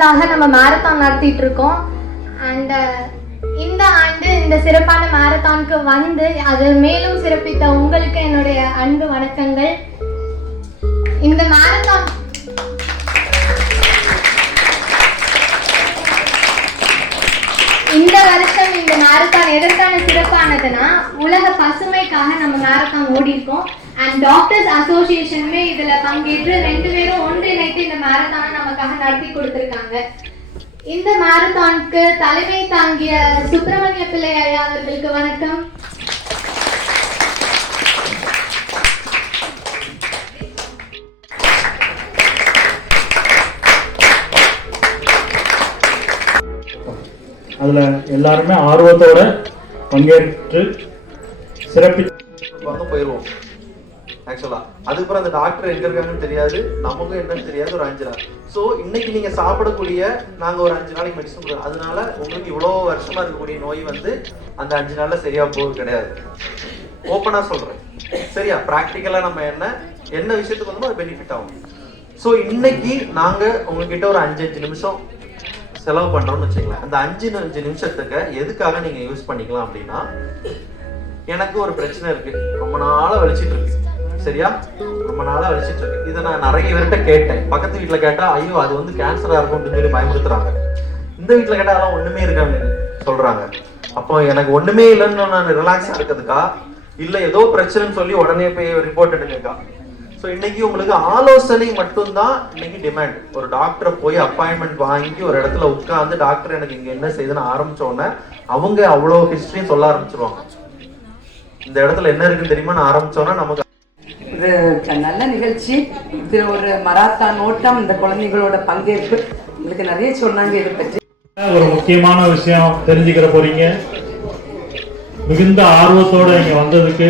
ஆண்டுகளாக நம்ம மேரத்தான் நடத்திட்டு இருக்கோம். அண்ட் இந்த ஆண்டு இந்த சிறப்பான மேரத்தானுக்கு வந்து அது மேலும் சிறப்பித்த உங்களுக்கு என்னுடைய அன்பு வணக்கங்கள். இந்த மேரத்தான் இந்த வருஷம் இந்த மேரத்தான் எதற்கான சிறப்பானதுன்னா, உலக பசுமைக்காக நம்ம மேரத்தான் ஓடி இருக்கோம். அண்ட் டாக்டர்ஸ் அசோசியேஷனுமே இதுல பங்கேற்று 2 பேரும் ஒன்றிணைத்து இந்த மேரத்தானை நமக்காக நடத்தி கொடுத்திருக்காங்க. இந்த மேரத்தானுக்கு தலைமை தாங்கிய சுப்பிரமணிய பிள்ளை ஐயா அவர்களுக்கு வணக்கம். அதுல எல்லாருமே ஆர்வத்தோட பங்கேற்று சிறப்பிச்சு போயிடுவோம். ஆக்சுவலா அதுக்கப்புறம் அந்த டாக்டர் எங்க இருக்காங்கன்னு தெரியாது, நமக்கும் என்னன்னு தெரியாது. ஒரு 5 நாள். ஸோ இன்னைக்கு நீங்க சாப்பிடக்கூடிய நாங்க ஒரு 5 நாளைக்கு மெடிசன் கொடுக்குறோம். அதனால உங்களுக்கு இவ்வளவு வருஷமா இருக்கக்கூடிய நோய் வந்து அந்த 5 நாள்ல சரியா போகிறது கிடையாது. ஓப்பனா சொல்றேன், சரியா? பிராக்டிக்கலா நம்ம என்ன விஷயத்துக்கு வந்து அது பெனிஃபிட் ஆகும். ஸோ இன்னைக்கு நாங்க உங்ககிட்ட ஒரு 5 நிமிஷம் செலவு பண்றோம்னு வச்சுக்கலாம். அந்த 5 நிமிஷத்துக்கு எதுக்காக நீங்க யூஸ் பண்ணிக்கலாம் அப்படின்னா, எனக்கு ஒரு பிரச்சனை இருக்கு, ரொம்ப நாளா வலிச்சிட்டு இருக்கு, சரியா? ரொம்ப நாளா வலிச்சிட்டு இருக்கு. இதை நான் நிறைய பேர்கிட்ட கேட்டேன். பக்கத்து வீட்டுல கேட்டா ஐயோ அது வந்து கேன்சரா இருக்கும் அப்படின்னு சொல்லி பயமுறுத்துறாங்க. இந்த வீட்டுல கேட்டா அதெல்லாம் ஒண்ணுமே இருக்காங்க சொல்றாங்க. அப்போ எனக்கு ஒண்ணுமே இல்லைன்னு நான் ரிலாக்ஸா இருக்கிறதுக்கா, இல்ல ஏதோ பிரச்சனைன்னு சொல்லி உடனே போய் ரிப்போர்ட் எடுங்கக்கா? ஸோ இன்னைக்கு உங்களுக்கு ஆலோசனை மட்டும்தான் இன்னைக்கு டிமாண்ட். ஒரு டாக்டரை போய் அப்பாயின்மெண்ட் வாங்கி ஒரு இடத்துல உட்காந்து டாக்டர் எனக்கு இங்க என்ன செய்யுதுன்னு ஆரம்பிச்சோன்னே அவங்க அவ்வளோ ஹிஸ்டரியும் சொல்ல ஆரம்பிச்சிருவாங்க. இந்த இடத்துல என்ன இருக்குன்னு தெரியுமா நான் ஆரம்பிச்சோன்னா நமக்கு ஒரு நல்ல நிகழ்ச்சி. இது ஒரு மராத்தான் ஓட்டம், இந்த குழந்தைகளோட பங்கேற்பு உங்களுக்கு நிறைய சொன்னாங்க. இதை பற்றி ஒரு முக்கியமான விஷயம் தெரிஞ்சுக்கிற போறீங்க. மிகுந்த ஆர்வத்தோட இங்க வந்ததுக்கு